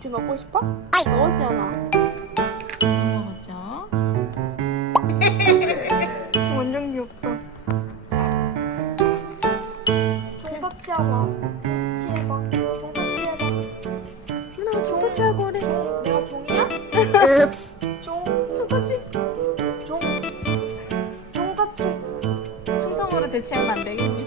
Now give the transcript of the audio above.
뭉치 먹고 싶어? 먹었잖아. 먹었죠? 완전 귀엽다. 종터치 하고 와. 종터치 해봐. 종터치 해봐. 준아 종터치 하고 그래. 내가 종이야? 읍스. 종터치. 종터치. 충성으로 대체하면 안 되겠니?